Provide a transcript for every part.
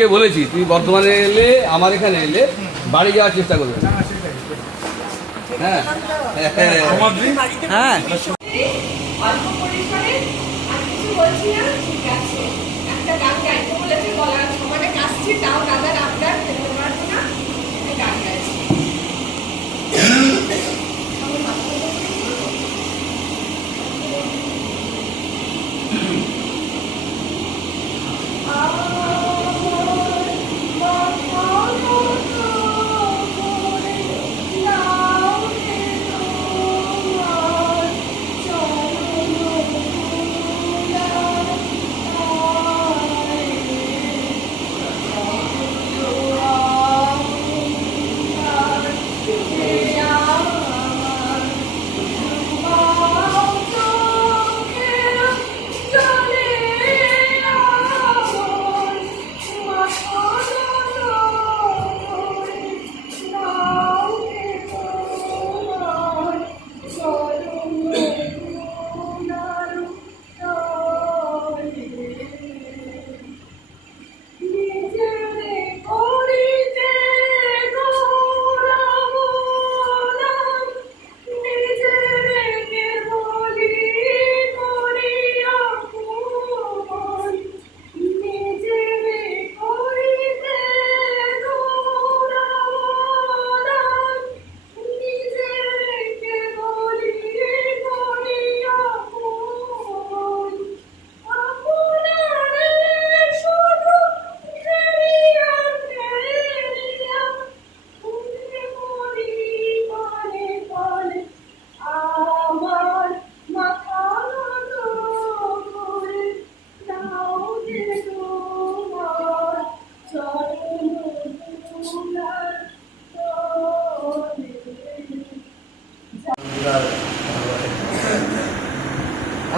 সবাইকে বলেছি, তুমি বর্তমানে এলে, আমার এখানে এলে, বাড়ি যাওয়ার চেষ্টা করবে। হ্যাঁ। হ্যাঁ। হ্যাঁ।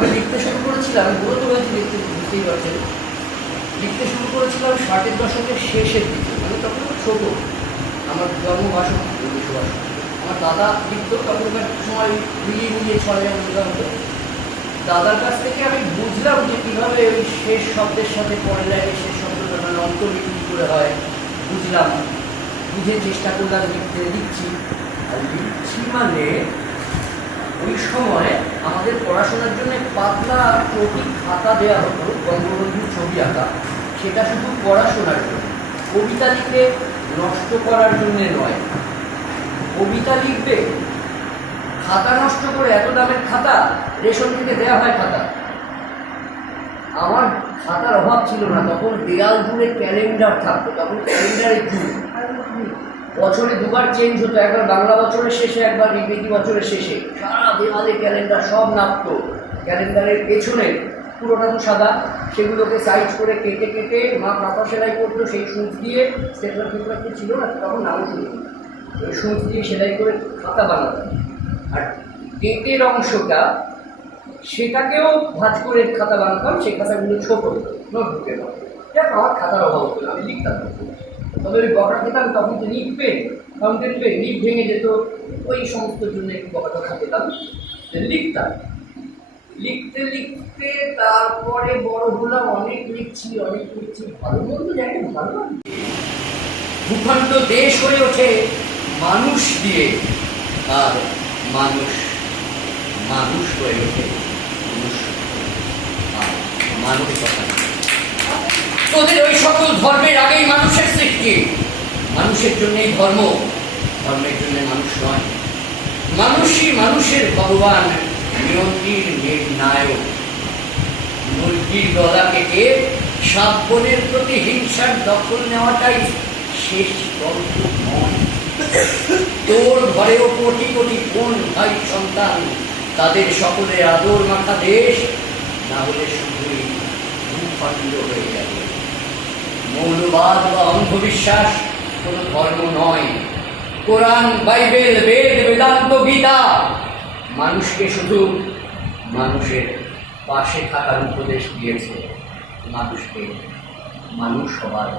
আমি লিখতে শুরু করেছিলাম মূলত হয়েছে লিখতে বুঝতেই পারছেন। লিখতে শুরু করেছিলাম ষাটের দশকের শেষের দিকে মানে তখন ছোটো। আমার উনিশশো বাসন আমার দাদা লিখতো, তখন একটা সময় মিলিয়ে মিলিয়ে ছড়ে লেখা হতো। দাদার কাছ থেকে আমি বুঝলাম যে কীভাবে ওই শেষ শব্দের সাথে পরে লাগে শেষ শব্দটা মানে অন্তর্লিপি করে হয়। বুঝলাম। বুঝে চেষ্টা করলাম লিখতে, লিখছি। আর লিখছি মানে ওই সময় আমাদের পড়াশোনার জন্য পাতলা প্রতীক খাতা দেওয়া হতো, বঙ্গবন্ধুর ছবি আঁকা। সেটা শুধু পড়াশোনার জন্য। কবিতা লিখে নষ্ট করার জন্য নয়। কবিতা লিখবে। খাতা নষ্ট করে এত দামের খাতা রেশন থেকে দেওয়া হয় খাতা। আমার খাতার অভাব ছিল না, তখন দেয়াল জুড়ে ক্যালেন্ডার থাকতো, তখন ক্যালেন্ডারের যুগ বছরে দুবার চেঞ্জ হতো, একবার বাংলা বছরের শেষে, একবার ইংরেজি বছরের শেষে। সারা দেওয়ালে ক্যালেন্ডার সব নামতো। ক্যালেন্ডারের পেছনে পুরোটা তো সাদা। সেগুলোকে সাইজ করে কেটে কেটে মা কাঁথা সেলাই করতো সেই সুচ দিয়ে। স্টেপলার ফেপলার তো ছিল না, তখন নামও ছিল। ওই সুচ দিয়ে সেলাই করে খাতা বানাতাম আর কেটের অংশটা, সেটাকেও ভাজ করে খাতা বানাতাম, সেই খাতাগুলো ছোটো নোটবুকের মতো আমার খাতার অভাব হতো আমি লিখতাম। তবে ওই বকা খেতাম, তখন তো পেন ফাউন্টেন পেন নিপ ভেঙে যেত, ওই সমস্ত জন্য একটু বকা টকা খেতাম লিখতাম, লিখতে লিখতে তারপরে বড় হলাম, অনেক লিখছি অনেক লিখছি। ভালো মন্দ জানি ভালো। ভূখণ্ড দেশ হয়ে ওঠে, মানুষ দিয়ে। আর মানুষ মানুষ হয়ে ওঠে, মানুষ তোদের ওই সকল ধর্মের আগেই মানুষের সৃষ্টি। মানুষের জন্যই ধর্ম। ধর্মের জন্য মানুষ নয়। মানুষই মানুষের ভগবান নিয়ন্ত্রীর নির্ণায়ক মুরগির গলা কেটে সাবনের প্রতি হিংসার দখল নেওয়াটাই শেষ গল্প নয়। তোর ঘরেও কোটি কোটি কোন ভাই, সন্তান, তাদের সকলের আদর মাথা দেশ, না হলে শুধুই ভূখণ্ড হয়ে যাবে। মৌলবাদ বা অন্ধবিশ্বাস কোনো ধর্ম নয়। কোরআন, বাইবেল, বেদ, বেদান্ত, গীতা। মানুষকে শুধু মানুষের পাশে থাকার উপদেশ দিয়েছে। মানুষকে মানুষ হবার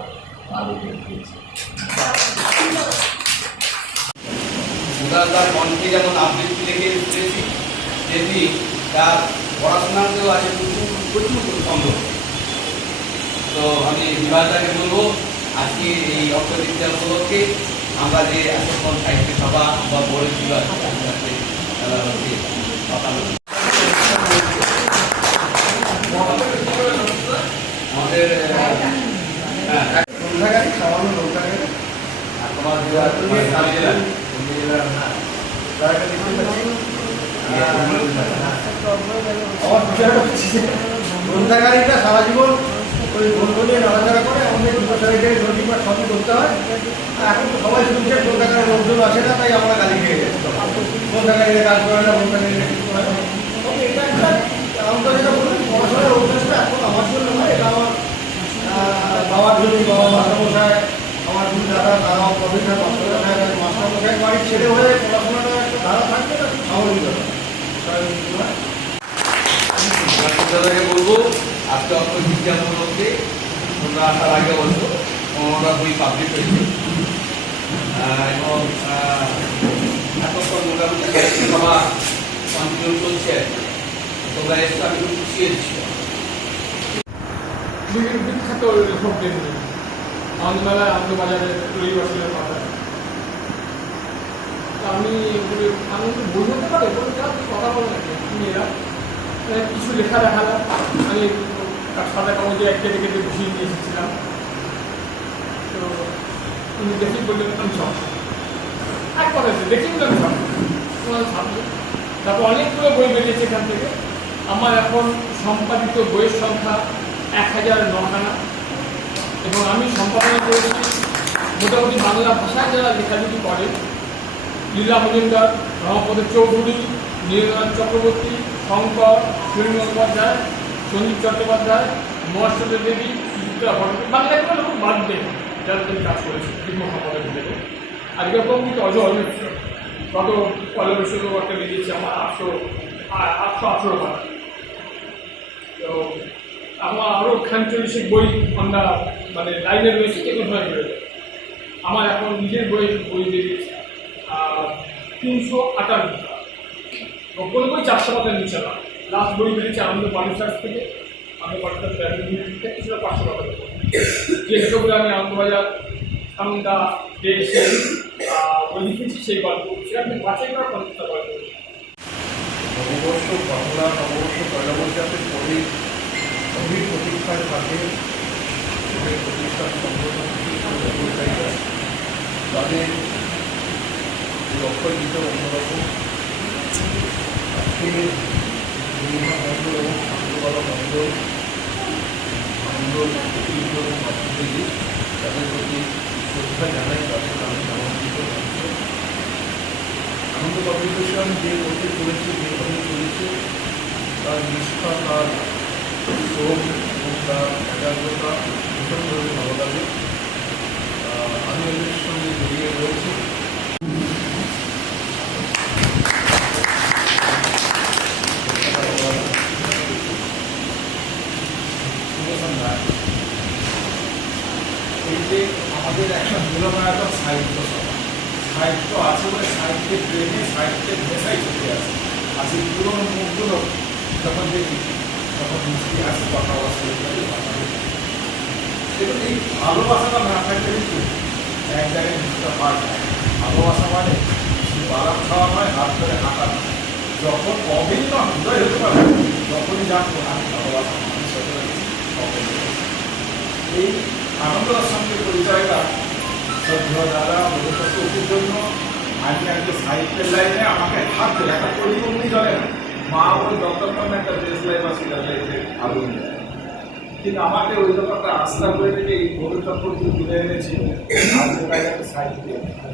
আলো দেখিয়েছে সুতরাং তার কণ্ঠে যেমন আবৃত্তি লিখে উঠেছি তেমনি তার পড়াশোনাতেও আছে প্রচুর প্রচুর তো আমি বিভাগটাকে বলব আজকে এই অক্ষবিদ্যা উপলক্ষে আমরা যে এতক্ষণ সাহিত্য সভা বা বড় সকাল আমাদের হ্যাঁ গ্রন্থাগারে সামান্য গ্রন্থাগারে তোমার জেলা তোমার জেলা? জেলার না জায়গা দেখতে পাচ্ছি আমার বিষয়টা হচ্ছে যে গ্রন্থাগারিটা সারা জীবন ওই গ্রন্থ নিয়ে নাড়াচাড়া করে আমাদের গ্রন্থাগারিকে নদী বা সবই করতে হয়। এখন তো সবাই শুনছে গ্রন্থাগারের লোকজন আসে না, তাই আমরা গালি খেয়ে যাচ্ছি গ্রন্থাগারিতে কাজ করে না গ্রন্থাগারিতে কিছু করে না। যেটা বলি পড়াশোনার অভ্যাসটা এখন আমার জন্য নয়, এটা আমার বাবার জন্য, বাবা মাস্টারমশাই, আমার দুই দাদা, তারাও প্রফেসর, মাস্টারমশাই মাস্টারমশাই, বাড়ির ছেলে হয়ে পড়াশোনাটা একটা ধারা না বলব আজকে অক্ষবিদ্যা উপলক্ষে তোমরা আসার আগে বলছো আমরা বই পাবলিশ হয়েছে এবং এতক্ষণ মোটামুটি সভা কন্টিনিউ চলছে। তোমরা এসে আমি খুব খুশি হয়েছি বিখ্যাত লেখকদের নিয়ে আনন্দমেলায় আনন্দবাজারে রবি বছরের পাতা আমি বলি, আনন্দ বই হতে পারে বলে কথা বলে নাকি কিছু লেখা দেখালাম। আমি তার সাদা কাগজে একটা কেটে বসিয়ে নিয়ে এসেছিলাম। তো উনি দেখি বললেন আমি সব। কথা আছে দেখি বললেন সব। তোমার তারপর অনেকগুলো বই বেরিয়েছে এখান থেকে। আমার এখন সম্পাদিত বইয়ের সংখ্যা এক হাজার নখানা। এবং আমি সম্পাদনা করেছি মোটামুটি বাংলা ভাষায় যারা লেখালেখি করে, লীলা মজুমদার, রমাপদ চৌধুরী নীলনাথ চক্রবর্তী, শঙ্কর, সুনীল মুখোপাধ্যায় সন্দীপ চট্টোপাধ্যায় মহাশ্চর্য দেবী, সুচিত্রা ভট্টাচার্য বাংলা কোনো লোক দেয় যারা তিনি কাজ করেছে যুগ্ম সম্পাদক হিসেবে আর এরকম কিন্তু অজয় মিত্র গত পয়লা বৈশাখ একটা বেরিয়েছে আমার আটশো আটশো আঠেরো বার। তো আমার আরও খানচল্লিশের বই আমরা মানে লাইনে রয়েছে এগুলো হয়ে বেরোবে আমার এখন নিজের বই বই বেরিয়েছে। তিনশো আটান্নটা কোনো বই চারশো পাতার নিচে না লাস্ট বই বেরিয়েছে আনন্দ পালিশার থেকে। আনন্দ পালিশার থেকে কিছুটা পাঁচশো টাকা দেবো। যে লেখকগুলো আমি আনন্দবাজার সামন্দা দেশে বই লিখেছি, সেই গল্প। সেটা আমি বাছাই করার পঞ্চাশটা গল্প নববর্ষ বাংলা নববর্ষ পয়লা বৈশাখের পরে গভীর প্রতীক্ষার থাকে সংগঠন ব্যবসায়ীরা তাদের এই অক্ষয় গীত অন্যরকম। আজকে আমি মঞ্চ আনন্দ যে গতি করেছে যেভাবে চলেছে তার নিষ্ঠা তার একাগ্রতা ভীষণভাবে ভালো লাগে আমি এদের সঙ্গে জড়িয়ে রয়েছি। এই যে আমাদের একটা মিলনায়তন সাহিত্য সাহিত্য আছে বলে সাহিত্যের প্রেমে সাহিত্যের নেশাই ছুটে আছে আর সেই পুরোনো মুখগুলো যখন দেখি, তখন মিষ্টি আসে কথা বলি। সেটা এই ভালোবাসাটা না থাকলে কিন্তু এক জায়গায় মিষ্টিটা পাওয়া যায়। ভালোবাসা মানে শুধু খাওয়া নয়, হাত ধরে হাঁটা যখন অভিন্ন হৃদয় হতে পারে, তখনই জানব আমি ভালোবাসা মানুষ হতে পারি অভিন্ন এই আনন্দের সঙ্গে পরিচয়টা শ্রদ্ধা দাদা মধুপত্র জন্য আমি আজকে সাহিত্যের লাইনে আমাকে হাত একটা পরিপূর্ণই চলে না। মা বলে নামে একটা দেশ লাইফ বা সেটার লাইফে আগুন কিন্তু আমাকে ওই ব্যাপারটা আস্থা করে থেকে এই মধুচক্রবর্তী তুলে একটা সাহিত্যে।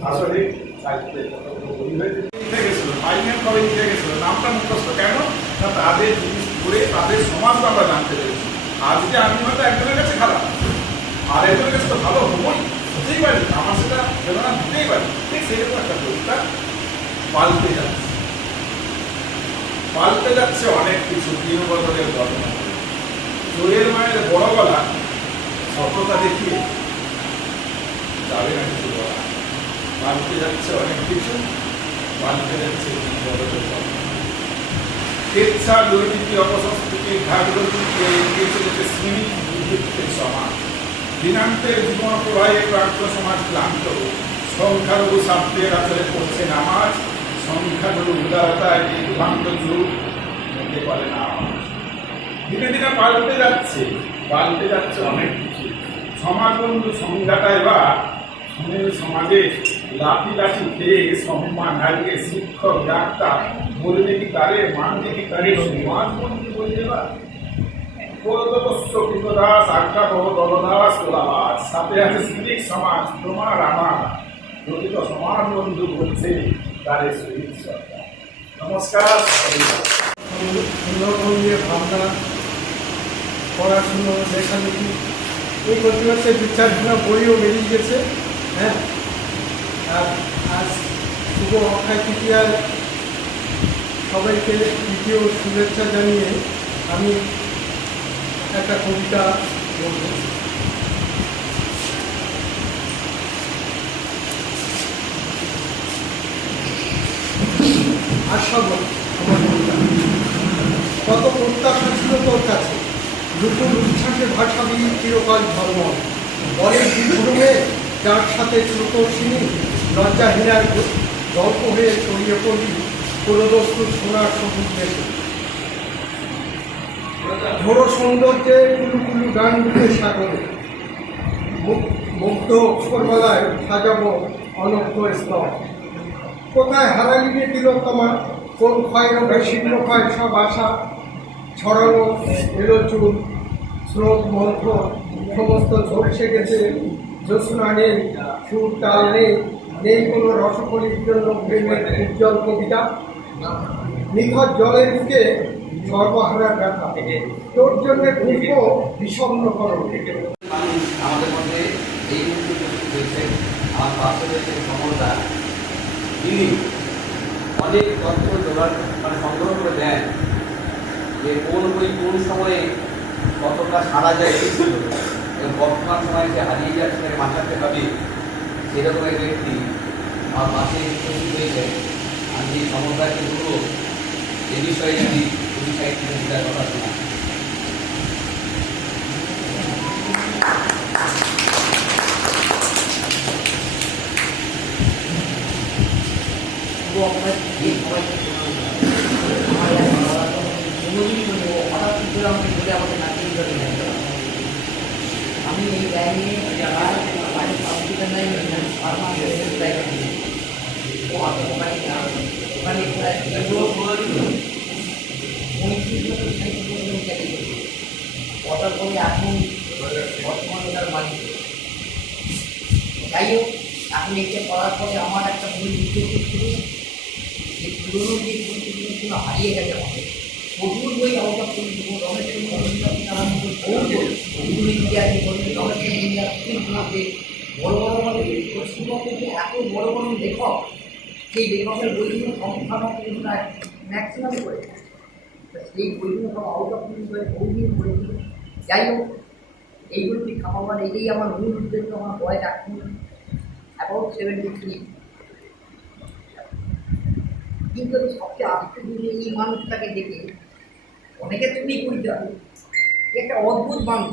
আসলে সাহিত্যে কতগুলো বই হয়েছে গেছিল পাইনের কবে লিখে গেছিল। নামটা মুখস্থ। কেন? তাদের জিনিস পড়ে তাদের সমাজটা আমরা জানতে পেরেছি। আজকে আমি হয়তো একজনের কাছে খারাপ। আর একজনের কাছে তো ভালো হবই হতেই পারি আমার সেটা প্রেরণা দিতেই পারি ঠিক সেরকম একটা বইটা পাল্টে যাচ্ছে পাল্টে যাচ্ছে অনেক কিছু তিন ঘটনা চোরের মায়ের বড় গলা সততা দেখিয়ে যাবে না কিছু বলা পাল্টে যাচ্ছে অনেক কিছু পাল্টে যাচ্ছে তিন ঘটনা স্বেচ্ছা দুর্নীতি অপসংস্কৃতি চলেছে শ্রেণি সমাজ দিনান্তের জীবন প্রবাহে প্রাপ্ত সমাজ ক্লান্ত। সংখ্যালঘু শব্দের আসলে পড়ছে নামাজ। সংখ্যালঘু উদারতায় এই ভ্রান্ত যুগ নিতে পারে না। দিনে দিনে পাল্টে যাচ্ছে পাল্টে যাচ্ছে অনেক কিছু। সমাজবন্ধু সংজ্ঞাটা এবার সুনীল সমাজে লাঠি লাঠি খেয়ে সম্মান হারিয়ে শিক্ষক, ডাক্তার, বলবে কি তারে, মানবে কি তারে, সমাজবন্ধু এবার। পরদবস্য কৃতদাস আজ্ঞা দলদাস সাথে আছে সমাজ তোমার আমার প্রকৃত সমাজ বন্ধু বলছে তারে সরকার নমস্কার সুন্দরবন নিয়ে ভাবনা পড়াশুনো লেখালেখি এই করতে করতে দু বইও বেরিয়ে গেছে হ্যাঁ আর আজ শুভ অক্ষয় তৃতীয়ার সবাইকে তৃতীয় শুভেচ্ছা জানিয়ে আমি একটা কবিতা বলব। কত প্রত্যাশা ছিল তোর কাছে, নতুন উচ্ছ্বাসে ভাষাবি চিরকাল ধর্ম বলে বিভ্রমে যার সাথে সিনি লজ্জাহীনার গল্প হয়ে ছড়িয়ে পড়ি পুরোদস্তু সোনার সবুজ ঝোড়ো সৌন্দর্যে কুলুকুলু গান উঠে সাগরে। মুগ্ধ অক্ষরমালায় সাজাবো অনক্ষ স্তর। কোথায় হারালিবে তিলোত্তমা কোন ক্ষয় রোগে শীর্ণ ক্ষয় সব আশা? ছড়ানো এলো চুল, স্রোত মন্ত্র, সমস্ত ঝলসে গেছে। জ্যোৎস্না নেই, সুর তাল নেই নেই কোনো রসকলির জন্য প্রেমের উজ্জ্বল কবিতা। নিখত জলের বুকে সর্বহারা ব্যথা তোর জন্য খুঁজব বিষণ্ণ করো মানুষ আমাদের মধ্যে এই মুহূর্তে হয়েছেন আমার পাশে রয়েছে সমতা। তিনি অনেক তথ্য জোগাড় মানে সংগ্রহ করে দেন যে কোন বই কোন সময়ে কতটা সারা যায় এবং বর্তমান সময়ে যে হারিয়ে যাচ্ছে বাঁচাতে হবে সেরকম এক ব্যক্তি আমার পাশে উপস্থিত হয়েছে। আমি এই সমতাকে বলব, এ বিষয়ে যদি কবি সাহিত্যের কথা শোনা পুরো আপনার এই সবাইকে আমার কোনোদিনই বলি ও হঠাৎ করে আমাকে বলে আমাকে নাচিয়ে ধরে নেয় আমি এই লাইনে বাড়ির কম্পিউটার লাইনে ফার্মা ও আছে ওখানে ওখানে প্রায় এগুলো পঁয়ত্রিশ বছর সাহিত্য পরিষদের চাকরি করি ওটার পরে এখন বর্তমানে ওটার মালিক যাই হোক এখন এটা করার পরে আমার একটা মূল উদ্যোগ ছিল যে পুরোনো যে বইগুলো ছিল হারিয়ে গেছে আমাদের প্রচুর বই আউট অফ প্রিন্ট রমেশ বহু ওগুলো ইতিহাসে বলবে ইন্ডিয়া প্রিন্টগুলোতে বড় বড় মানে পশ্চিমবঙ্গে যে এত বড় বড় লেখক, সেই লেখকের বইগুলো সংখ্যা কিন্তু ম্যাক্সিমাম করে সেই বইগুলো সব আউট অফ প্রিন্ট করে বহুদিন করেছিল যাই হোক এইগুলোকে খাওয়াবার এটাই আমার মূল উদ্দেশ্য, আমার বয়স এখন অ্যাবাউট সেভেন্টি থ্রি কিন্তু সবচেয়ে দিনে এই মানুষটাকে দেখে অনেকে তুমি হবে এ একটা অদ্ভুত মানুষ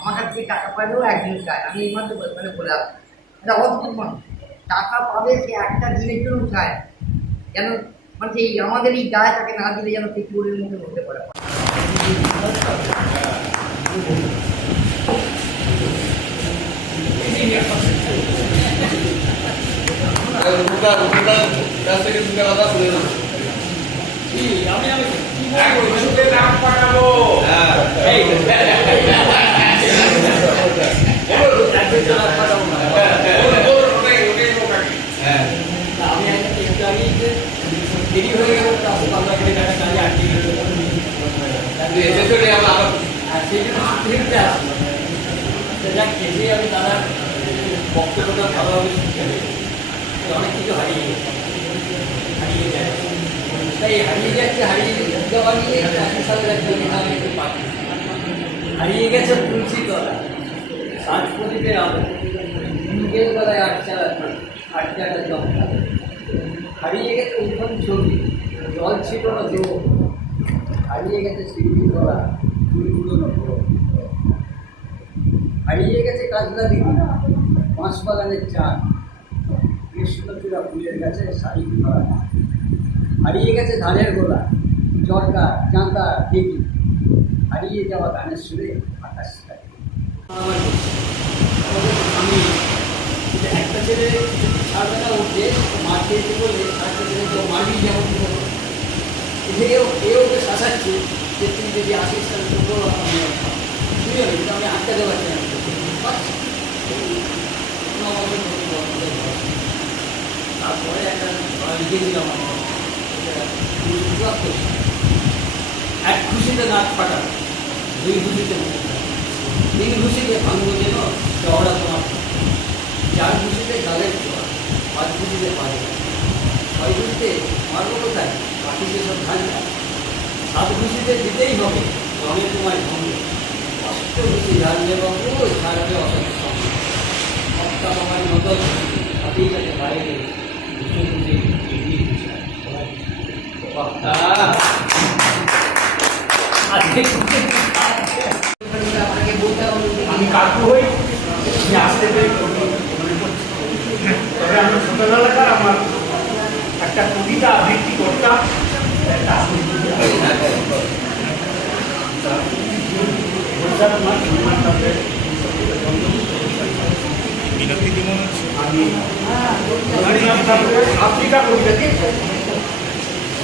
আমার কাছে টাকা পাইলেও একদিন চায় আমি এই মাত্র মানে বলে আসছি এটা অদ্ভুত মানুষ টাকা পাবে সে একটা দিনের জন্য চায় না। যেন মানে সেই আমাদের এই গায়ে তাকে না দিলে যেন মুখে মধ্যে পড়ে দুটা দুটা কাছ থেকে দুটা কথা শুনে নেব এক মিনিটে নাম পাঠাবো হ্যাঁ এই হ্যাঁ আমি হয়ে তারা বক্তব্যটা ভালোভাবে শুনতে অনেক কিছু হারিয়ে হারিয়ে যায় তাই হারিয়ে যাচ্ছে হারিয়ে পাচ্ছি হারিয়ে গেছে তুলসী তলা। সাজ প্রদীপের আলো। মুখের গলায় আটচা আটচাটা চমকা হারিয়ে গেছে উঠোন ছবি, জল ছিল না জো হারিয়ে গেছে শিল্পী না হারিয়ে গেছে কাজলা দিঘি, বাঁশবাগানের চার কৃষ্ণচূড়া ফুলের গাছে শাড়ি ধরা। হারিয়ে গেছে ধানের গোলা জর্কা চাঁদা দিঘি হারিয়ে যাওয়া গানের সুরে আকাশ আমি একটা ছেলে সারবেলা উঠে মাঠ খেয়েছে বলে একটা ছেলে তো মাটি যেমন যে এও ওকে শাসাচ্ছে যে তুই যদি আসিস তাহলে তো বড় আমি তুই আমি কিন্তু আমি আটকাতে পারছি না। তারপরে একটা লিখে দিলাম আমার এক খুশিতে নাক ফাটা দুই খুশিতে তিন খুশিতে ভাঙবো যেন চওড়া তোমার চার খুশিতে গালের ছোঁয়া পাঁচ খুশিতে পারে ছয় খুশিতে মারবো কোথায় বাকি যেসব ধান সাত খুশিতে দিতেই হবে রঙে তোমায় ভঙ্গ। অষ্ট খুশি জানলে বাবু ছাড়বে সঙ্গে সপ্তাহ আমার নজর হাতেই কাছে বাইরে দুটো খুশি এগিয়ে খুশি বাহ আজকে আপনাকে বলতে হবে যে আমি কাকু হই আসতে পেরে তবে আমি আমার একটা কবিতা আবৃত্তি করতাম আমি আফ্রিকা কবিতা দিয়েছি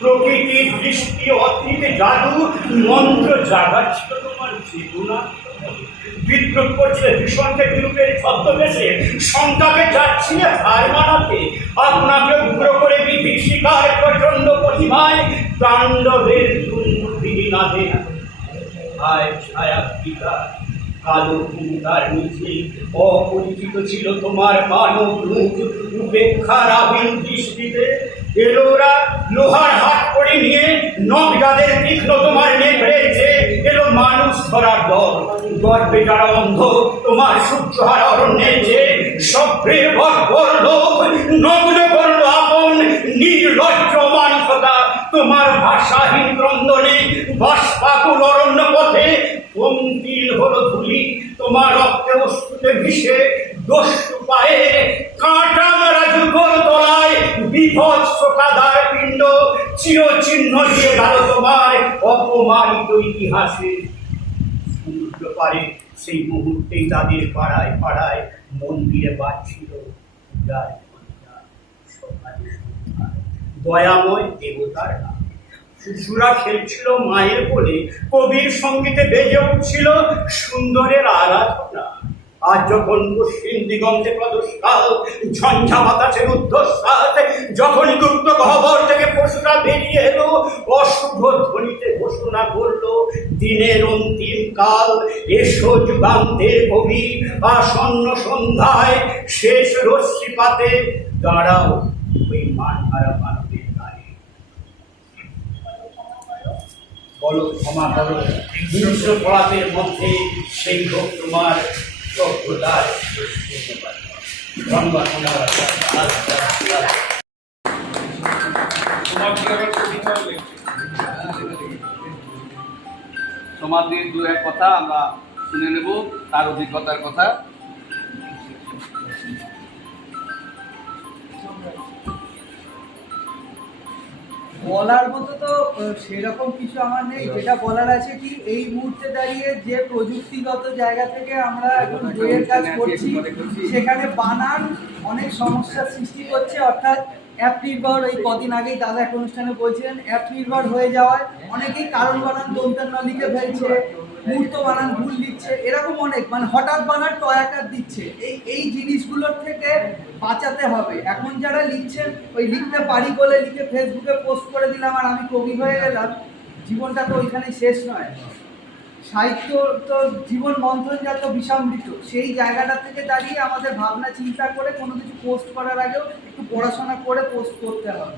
প্রকৃতির দৃষ্টি অতীতে জাদু, মন্ত্র জাগাচ্ছিল তোমার চেতনা বিদ্রোহ করছিলে ভীষণকে বিরূপের ছদ্মবেশে সন্তাকে যাচ্ছিলে হার মানাতে আপনাকে উগ্র করে বিধির শিকার প্রচণ্ড প্রতিভায়, তাণ্ডবের দুর্নীতিনাদে আয় ছায়া পিতা, কালো ভূমিকার নিচে অপরিচিত ছিল তোমার মানব রূপ। উপেক্ষার আবিন দৃষ্টিতে এলোরা লোহার হাত করে নিয়ে নখ যাদের তীক্ষ্ণ তোমার নেভেছে এলো মানুষ ধরার দল। গর্বে যারা অন্ধ, তোমার সূর্যহারা অরণ্যের যে সভ্যের ভর লোক নগ্ন করল আপন, নির্লজ্জ মানসতা তোমার ভাষাহীন ক্রন্দনে বাষ্পাকুল অরণ্য পথে পঙ্কিল হলো ধুলি। তোমার রক্তে অস্তুতে মিশে দস্যু পায়ে কাঁটা মারা যুগল তলায় কাদার পিণ্ড দিয়ে অপমানিত ইতিহাসে। সমুদ্র পারে সেই মুহূর্তেই তাদের পাড়ায় পাড়ায় মন্দিরে। দয়াময় দেবতার নাম শিশুরা খেলছিল মায়ের কোলে, কবির সঙ্গীতে বেজে উঠছিল সুন্দরের আরাধনা। আজ যখন পশ্চিম দিগন্তে প্রদোষকাল ঝঞ্ঝা বাতাসের উদ্ধশ্বাস যখন গুপ্ত গহ্বর থেকে পশুরা বেরিয়ে এলো, অশুভ ধ্বনিতে ঘোষণা করল, দিনের অন্তিম কাল, এসো যুগান্তের কবি, আসন্ন সন্ধ্যায় শেষ রশ্মিপাতে দাঁড়াও, ওই মান হারা মানবের গায়ে। বলো, ক্ষমা করো। হিংস্র পড়াতের মধ্যে সেই হোক তোমার সমাধির দু এক কথা আমরা শুনে নেব তার অভিজ্ঞতার কথা। বলার মতো তো সেরকম কিছু আমার নেই। যেটা বলার আছে কি, এই মুহূর্তে দাঁড়িয়ে যে প্রযুক্তিগত জায়গা থেকে আমরা এখন বইয়ের কাজ করছি, সেখানে বানান অনেক সমস্যার সৃষ্টি করছে। অর্থাৎ অ্যাপ নির্ভর, এই কদিন আগেই দাদা এক অনুষ্ঠানে বলছিলেন, অ্যাপ নির্ভর হয়ে যাওয়ায় অনেকেই কারণ বানান দন্তান্ন লিখে ফেলছে। মূর্ত বানান ভুল দিচ্ছে, এরকম অনেক। মানে হঠাৎ বানান টয়াকার দিচ্ছে। এই এই জিনিসগুলোর থেকে বাঁচাতে হবে। এখন যারা লিখছেন, ওই লিখতে পারি বলে লিখে ফেসবুকে পোস্ট করে দিলাম আর আমি কবি হয়ে গেলাম, জীবনটা তো ওইখানে শেষ নয়। সাহিত্য তো জীবন মন্থনজাত বিষামৃত। সেই জায়গাটা থেকে দাঁড়িয়ে আমাদের ভাবনা, চিন্তা করে কোনো কিছু পোস্ট করার আগেও একটু পড়াশোনা করে পোস্ট করতে হবে।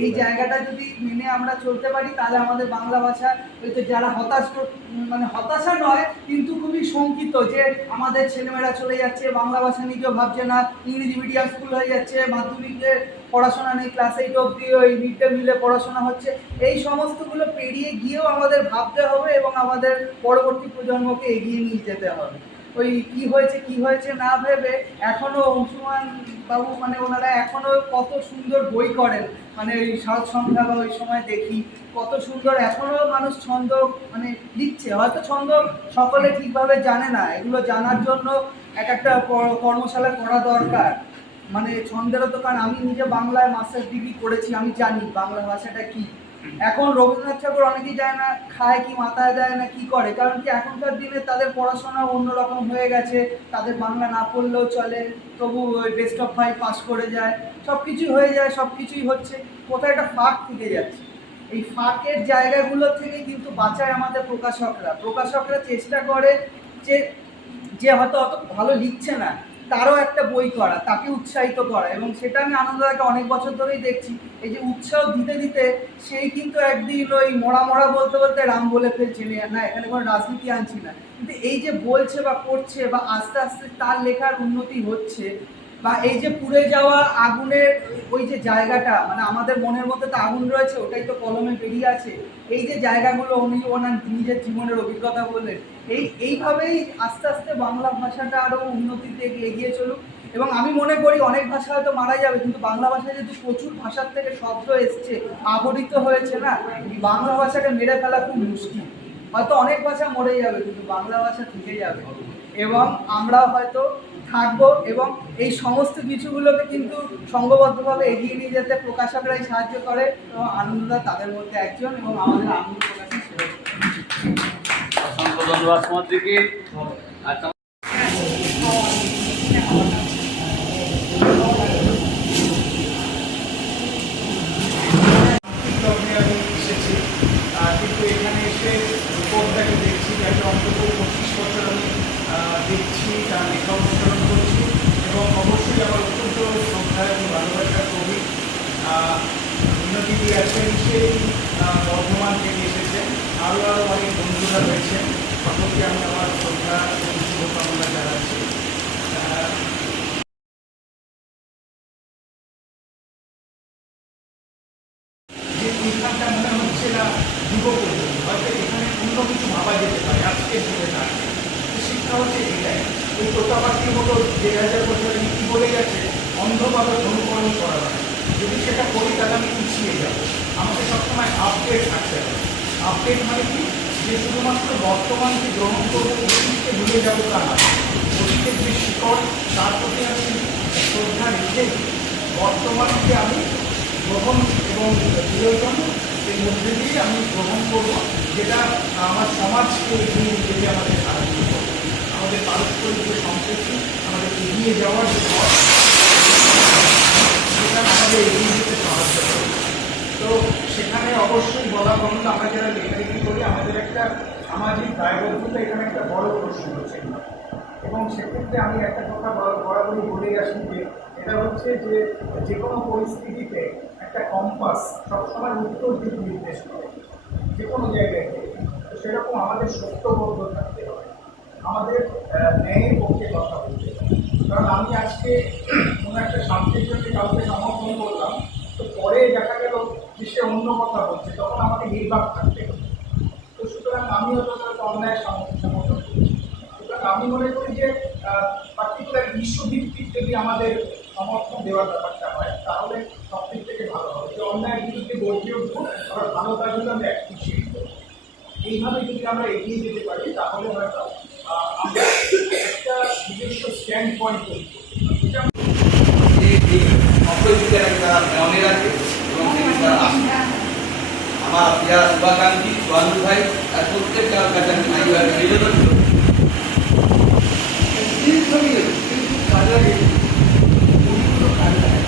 এই জায়গাটা যদি মেনে আমরা চলতে পারি তাহলে আমাদের বাংলা ভাষা হয়তো যারা হতাশ মানে হতাশা নয় কিন্তু খুবই শঙ্কিত যে আমাদের ছেলেমেয়েরা চলে যাচ্ছে বাংলা ভাষা নিজেও ভাবছে না ইংরেজি মিডিয়াম স্কুল হয়ে যাচ্ছে মাধ্যমিকে পড়াশোনা নেই ক্লাস এইট অব্দি ওই মিড ডে মিলে পড়াশোনা হচ্ছে। এই সমস্তগুলো পেরিয়ে গিয়েও আমাদের ভাবতে হবে এবং আমাদের পরবর্তী প্রজন্মকে এগিয়ে নিয়ে যেতে হবে। ওই কি হয়েছে কি হয়েছে না ভেবে এখনও অংশুমান বাবু মানে ওনারা এখনও কত সুন্দর বই করেন। মানে ওই শরৎ সংখ্যা বা ওই সময় দেখি, কত সুন্দর এখনও মানুষ ছন্দ মানে লিখছে। হয়তো ছন্দ সকলে ঠিকভাবে জানে না, এগুলো জানার জন্য এক একটা কর্মশালা করা দরকার। মানে ছন্দেরও তো কারণ, আমি নিজে বাংলায় মাস্টার ডিগ্রি করেছি, আমি জানি বাংলা ভাষাটা কি। এখন রবীন্দ্রনাথ ঠাকুর অনেকেই যায় না, খায় কি, মাথায় দেয় না, কি করে? কারণ কি, এখনকার দিনে তাদের পড়াশোনা অন্যরকম হয়ে গেছে, তাদের বাংলা না পড়লেও চলে, তবু ওই বেস্ট অফ ফাইভ পাস করে যায় সব কিছুই হয়ে যায় সব কিছুই হচ্ছে, কোথায় একটা ফাঁক থেকে যাচ্ছে। এই ফাঁকের জায়গাগুলো থেকে কিন্তু বাঁচায় আমাদের প্রকাশকরা। প্রকাশকরা চেষ্টা করে যে যে হয়তো অত ভালো লিখছে না তারও একটা বই করা, তাকে উৎসাহিত করা এবং সেটা আমি আনন্দদাকে অনেক বছর ধরেই দেখছি। এই যে উৎসাহ দিতে দিতে সেই কিন্তু একদিন ওই মরা মরা বলতে বলতে রাম বলে ফেলছে নে- এখানে কোনো রাজনীতি আনছি না। কিন্তু এই যে বলছে বা করছে বা আস্তে আস্তে তার লেখার উন্নতি হচ্ছে বা এই যে পুড়ে যাওয়া আগুনের ওই যে জায়গাটা মানে আমাদের মনের মধ্যে তো আগুন রয়েছে, ওটাই তো কলমে বেরিয়ে আছে। এই যে জায়গাগুলো উনি, ওনার নিজের জীবনের অভিজ্ঞতা বললেন, এই, এইভাবেই আস্তে আস্তে বাংলা ভাষাটা আরও উন্নতির দিকে এগিয়ে চলুক। এবং আমি মনে করি অনেক ভাষা হয়তো মারা যাবে, কিন্তু বাংলা ভাষায় যেহেতু প্রচুর ভাষার থেকে শব্দ এসছে আবরিত হয়েছে না, বাংলা ভাষাকে মেরে ফেলা খুব মুশকিল। হয়তো অনেক ভাষা মরে যাবে, কিন্তু বাংলা ভাষা থেকে যাবে। এবং আমরা হয়তো থাকব এবং এই সমস্ত কিছুগুলোকে কিন্তু সঙ্গবদ্ধভাবে এগিয়ে নিয়ে যেতে প্রকাশকরাই সাহায্য করে এবং আনন্দদা তাদের মধ্যে একজন এবং আমাদের আনন্দ প্রকাশের সেরা অসংখ্য ধন্যবাদ আচ্ছা লগ্নে আমি এসেছি আহ, কিন্তু এখানে এসে রিপোর্টটাকে দেখছি যাকে অন্তত পঁচিশ বছর আমি আহ, দেখছি তার লেখা অনুসরণ করছি এবং অবশ্যই আমার অত্যন্ত শ্রদ্ধা এবং ভালোবাসার কবি আহ, বিনোদিনী আছেন সেই আহ, বর্ধমান থেকে এসেছেন আরও আরও অনেক বন্ধুরা রয়েছেন সকলকে আমি আমার শ্রদ্ধা এবং শুভকামনা জানাচ্ছি আহ, যে এখানটা মনে হচ্ছে না যুবপ্রজন্ম হয়তো এখানে অন্য কিছু ভাবা যেতে পারে আজকের দিনে না শিক্ষা হচ্ছে এটাই ওই প্রতাপাতির মতো দেড় হাজার বছরের নীতি বলে গেছে অন্ধভাবে অনুকরণ করা হয় যদি সেটা করি তাহলে আমি পিছিয়ে যাব আমাকে সবসময় আপডেট থাকতে হবে আপডেট মানে কি যে শুধুমাত্র বর্তমানকে গ্রহণ করব অতীতকে ভুলে যাব তা না অতীতের তার প্রতি আমি শ্রদ্ধা রেখে বর্তমানকে আমি গ্রহণ এবং বিয়োজন এর মধ্যে দিয়ে আমি গ্রহণ করব, যেটা আমার সমাজকে এগিয়ে যেতে আমাদের সাহায্য করবে। আমাদের পারস্পরিক যে সম্প্রীতি আমাদের এগিয়ে যাওয়ার যে পথ, সেটা আমাদের এগিয়ে যেতে সাহায্য করবে। তো সেখানে অবশ্যই বলা বাহুল্য আমরা যারা লেখালেখি করি, আমাদের একটা সামাজিক দায়বদ্ধতা, এখানে একটা বড় প্রশ্ন হচ্ছে। এবং সেক্ষেত্রে আমি একটা কথা বরাবরই বলে আসি যে, এটা হচ্ছে যে যে কোনো পরিস্থিতিতে একটা কম্পাস সবসময় উত্তর দিক নির্দেশ করে যে কোনো জায়গায় সেরকম আমাদের সত্যবদ্ধ থাকতে হবে। আমাদের ন্যায়ের পক্ষে কথা বলতে কারণ আমি আজকে কোনো একটা শান্তির জন্য কাউকে সমর্থন করলাম তো পরে দেখা গেল যে সে অন্য কথা বলছে, তখন আমাকে নির্বাক থাকতে হবে। তো সুতরাং আমিও তো অন্যায় সমর্থন আমি মনে করি যে পার্টিকুলার ইস্যু ভিত্তিক যদি আমাদের সমর্থন দেওয়ার ব্যাপারটা হয়, তাহলে সব দিক থেকে ভালো হবে। যে অন্যায়ের বিরুদ্ধে গর্জে উঠবো, আবার ভালো কাজগুলো আমরা অ্যাপ্রিসিয়েট করব। এইভাবে যদি আমরা এগিয়ে যেতে পারি, তাহলে হয়তো আমরা একটা নিজস্ব স্ট্যান্ড পয়েন্ট তৈরি পারি। অপরিচিতাকে আমার প্রিয়া শুভাকাঙ্ক্ষী বান্ধু ভাই, আর প্রত্যেকটা কাছে আমি ছবি কিন্তু কাজে লাগে